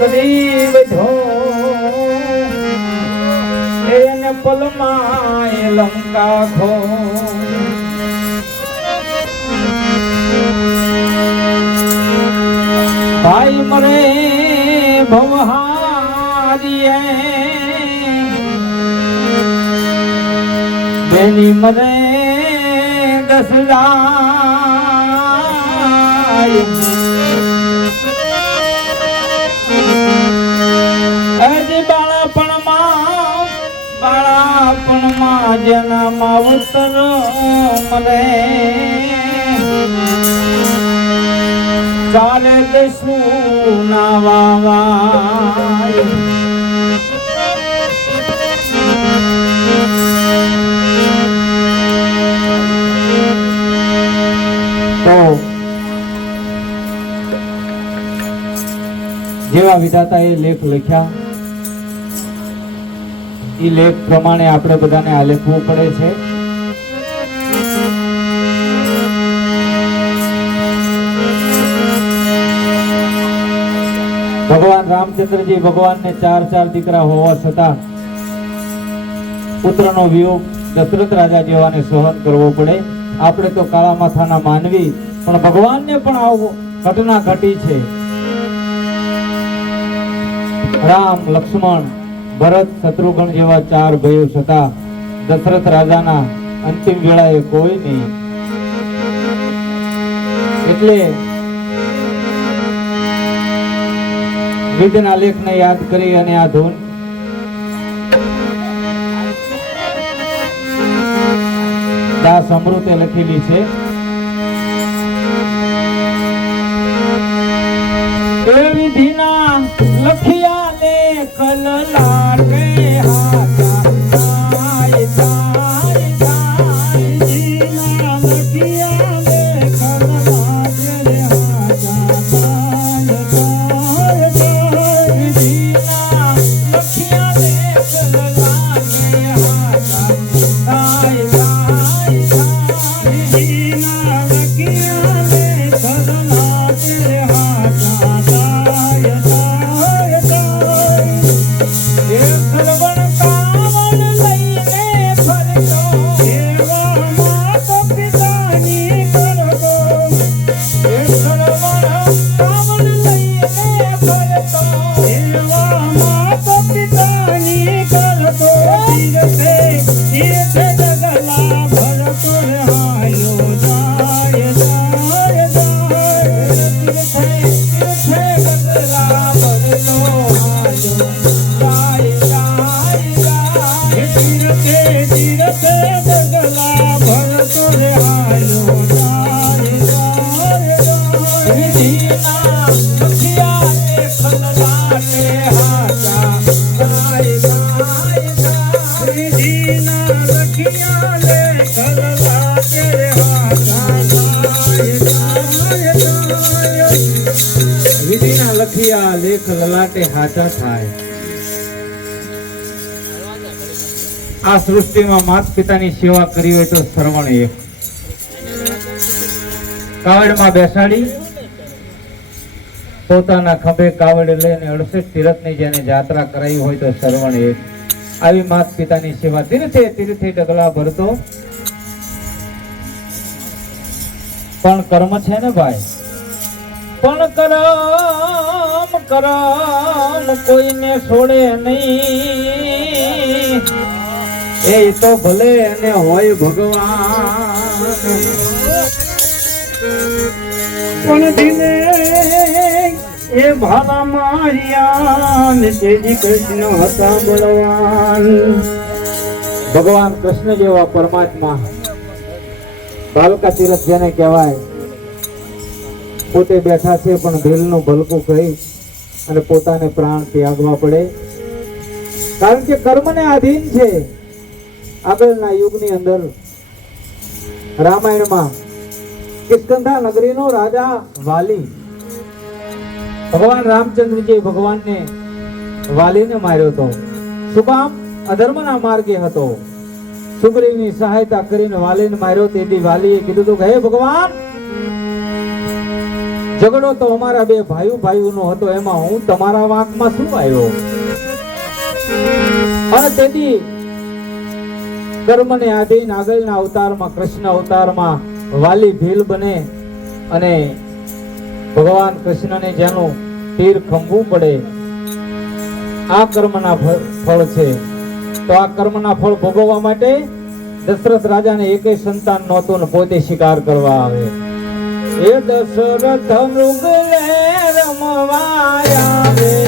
કરી બધો એને પલમાં એ લંકા ખો. ભાઈ મરે ભવહારીએ. બેની મરે દસલાય બાળપણમાં જેના માવતર મને ચાલે તે શું ના વાવાય તો જેવા વિધાતા એ લેખ લખ્યા એ લેખ પ્રમાણે આપણે બધાને આલેખવું પડે છે. ભગવાન રામચંદ્રજી ભગવાનને ચાર ચાર દીકરા હોવા છતાં પુત્રનો વિયોગ દશરથ રાજા જેવાને સહન કરવો પડે. આપણે તો કાળા માથાના માનવી, પણ ભગવાનને પણ આવો ઘટના ઘટી છે. રામ, લક્ષ્મણ ભરત શત્રુઘ્ન જેવા ચાર ભયો છતાં દશરથ રાજાના અંતિમ વેળાએ કોઈ નહીં. એટલે વિધના લેખને યાદ કરી અને આ ધૂન દાસ અમૃતે લખેલી છે. એ વિધિના લખિયા લે લલાટે વિધિના લખિયા લેખ લલાટે હાચા થાય. આ સૃષ્ટિમાં માત પિતાની સેવા કરી હોય તો શ્રવણ એક. કાવડમાં બેસાડી, પોતાના ખભે કાવડ લઈને અડસઠ તીરથની જેને જાત્રા કરાવી હોય તો શ્રવણ એક. આવી માત પિતાની સેવા તીર્થે તીર્થે ડગલા ભરતો પણ કર્મ છે ને ભાઈ? પણ કરમ કરમ કોઈને છોડે નહીં. એ તો ભલે એને હોય ભગવાન. પણ દિને એ ભાલા માર્યા તેજી કૃષ્ણ હતા બળવાન. ભગવાન કૃષ્ણ જેવા પરમાત્મા ભાલકા તીરથ જેને કહેવાય, પોતે બેઠા છે પણ ભીલનું ભલકું કહી અને પોતાને પ્રાણ ત્યાગવા પડે. કારણ કે કર્મને આધીન છે. આગળના યુગની અંદર રામાયણમાં કિસ્કંધા નગરીનો રાજા વાલી ભગવાન રામચંદ્રજી ભગવાનને વાલીને માર્યો હતો. શું કામ અધર્મના માર્ગે હતો. સુગ્રીવની સહાયતા કરીને વાલીને માર્યો તેથી વાલીએ કીધું હતું કે, હે ભગવાન, ઝઘડો તો અમારા બે ભાઈઓ ભાઈઓનો હતો, એમાં હું તમારા વાંકમાં શું આવ્યો? અને તેથી કર્મને આધીન આગળના અવતારમાં, કૃષ્ણ અવતારમાં વાલી ભીલ બને અને ભગવાન કૃષ્ણને જેનું તીર ખંભવું પડે, આ કર્મના ફળ છે. તો આ કર્મના ફળ ભોગવવા માટે દશરથ રાજાને એકેય સંતાન નહોતું ને પોતે શિકાર કરવા આવે. એ દશરથ મૃગલે રમવા આવે.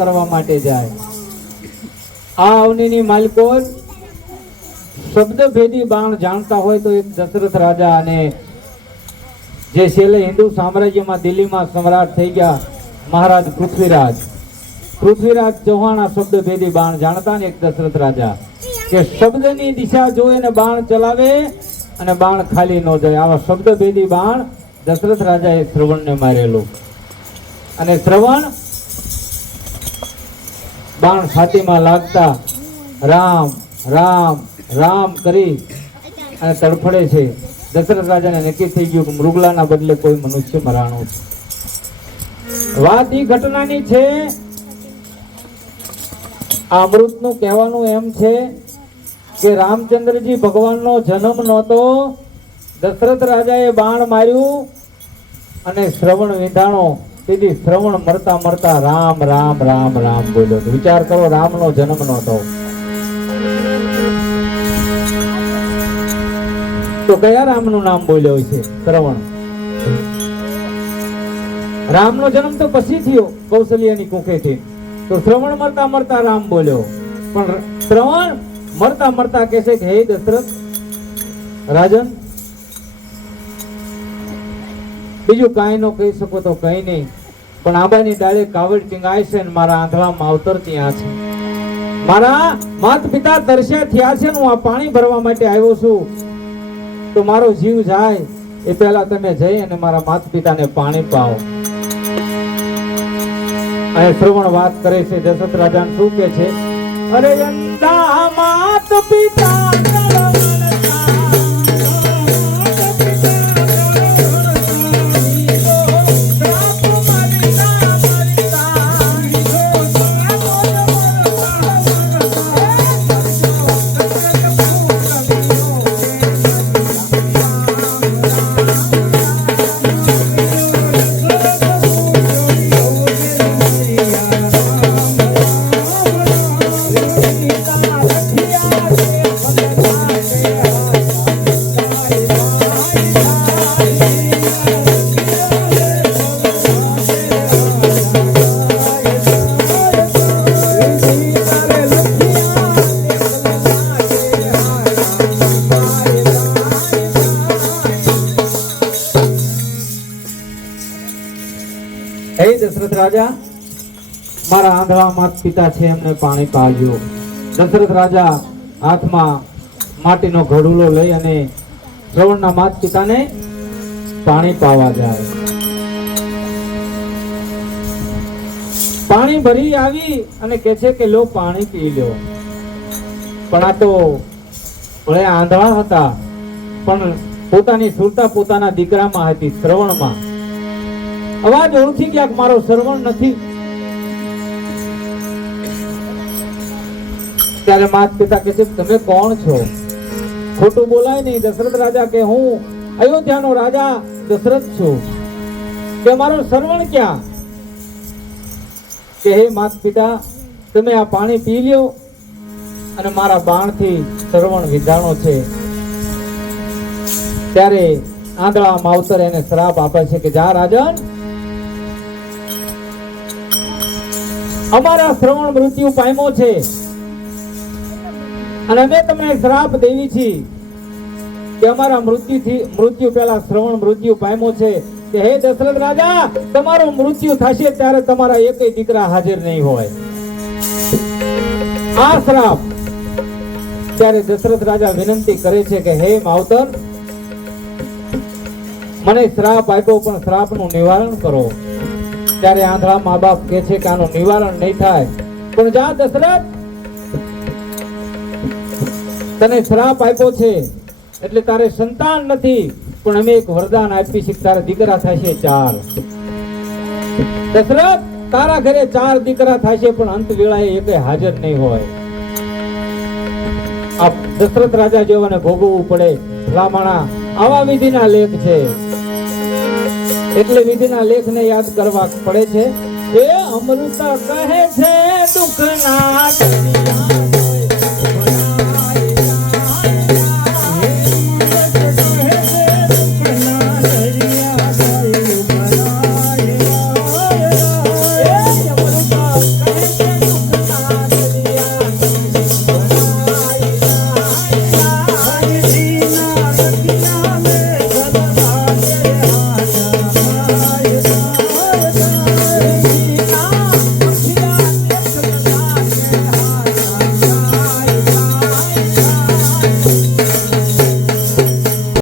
કરવા માટે જાય. આ અવનીની માલકોર શબ્દ ભેદી બાણ જાણતા હોય તો એક દશરથ રાજા અને જે છેલ્લે હિન્દુ સામ્રાજ્યમાં દિલ્હીમાં સમ્રાટ થઈ ગયા મહારાજ પૃથ્વીરાજ. પૃથ્વીરાજ ચૌહાણ આ શબ્દભેદી બાણ જાણતા ને એક દશરથ રાજા કે શબ્દની દિશા જોઈને બાણ ચલાવે અને બાણ ખાલી ન જાય. આવા શબ્દભેદી બાણ દશરથ રાજાએ શ્રવણને મારેલું. અને શ્રવણ બાણ છાતીમાં લાગતા રામ રામ રામ કરી અને તડફડે છે. દશરથ રાજાને નક્કી થઈ ગયું કે મૃગલાના બદલે કોઈ મનુષ્ય મરાણું છે. વાત ઈ ઘટનાની છે, આ અમૃતનું કહેવાનું એમ છે કે રામચંદ્રજી ભગવાનનો જન્મ નહોતો, દશરથ રાજાએ બાણ માર્યું અને શ્રવણ વિંધાણો તેથી શ્રવણ મરતા મરતા રામ રામ રામ રામ બોલ્યો. વિચાર કરો, રામનો જન્મ નહોતો તો કયા રામનું નામ બોલ્યો છે? શ્રવણ. રામનો જન્મ તો પછી થયો, કૌશલ્યાની કુખેથી. તો શ્રવણ મરતા મરતા રામ બોલ્યો. પણ શ્રવણ મરતા મરતા કહેશે કે, હે દશરથ, રાજન, બીજું કાંઈ ન કહી શકો તો કઈ નહીં. પણ આંબાની ડાળે કાવડ ટીંગાય છે ને મારા આંધળામાં અવતર ત્યાં છે. મારા માત પિતા તરસ્યા થયા છે હું આ પાણી ભરવા માટે આવ્યો છું. તો મારો જીવ જાય એ પહેલા તમે જઈ અને મારા માત પિતાને પાણી પાઓ. અહીં શ્રવણ વાત કરે છે દશરથ રાજા શું કે છે? અરે અંદા માત પિતા રાજા, મારા આંધળા માત પિતા છે, એમને પાણી પાડ્યો દશરથ રાજા હાથમાં માટીનો ઘડુલો લઈ અને શ્રવણના માત પિતાને પાણી પાવા જાય. પાણી ભરી આવી અને કે છે કે, લો, પાણી પી લો. પણ આ તો ભલે આંધળા હતા, પણ પોતાની સુરતા પોતાના દીકરામાં હતી, શ્રવણમાં. અવાજ ઓળખી ગયા મારો શ્રવણ નથી. ત્યારે માત પિતા કે છે, તમે કોણ છો? ખોટું બોલાય નહીં. દશરથ રાજા કે, હું અયોધ્યાનો રાજા દશરથ છું. કે, મારું શ્રવણ ક્યાં? કે, હે માત પિતા, તમે આ પાણી પી લ્યો અને મારા બાણથી શ્રવણ વિધાણો છે. ત્યારે આંધળા માવતર એને શ્રાપ આપે છે કે, જા, રાજન. અમારા શ્રવણ મૃત્યુ પામ્યો છે. અને અમે તમને શ્રાપ દેવી છીએ કે અમારા મૃત્યુથી મૃત્યુ પહેલા શ્રવણ મૃત્યુ પામ્યો છે. કે હે દશરથ રાજા, તમારું મૃત્યુ થશે ત્યારે તમારા એકેય દીકરા હાજર નહીં હોય. આ શ્રાપ ત્યારે દશરથ રાજા વિનંતી કરે છે કે હે માવતર, મને શ્રાપ આપ્યો, પણ શ્રાપનું નિવારણ કરો. ત્યારે આંધળા મા બાપ કે છે કે આનું નિવારણ નહીં થાય. પણ જા દશરથ! તને શ્રાપ આપ્યો છે. એટલે તારે સંતાન નથી. પણ અમે એક વરદાન આપી છે તારા દીકરા થશે ચાર. દશરથ, તારા ઘરે ચાર દીકરા થશે પણ અંત વેળાએ એકે હાજર નહીં હોય. આ દશરથ રાજા જેવાને ભોગવવું પડે. રામાણા આવા વિધિના લેખ છે. એટલે વિધિના લેખને યાદ કરવા પડે છે. એ અમૃત કહે છે દુઃખના દરિયા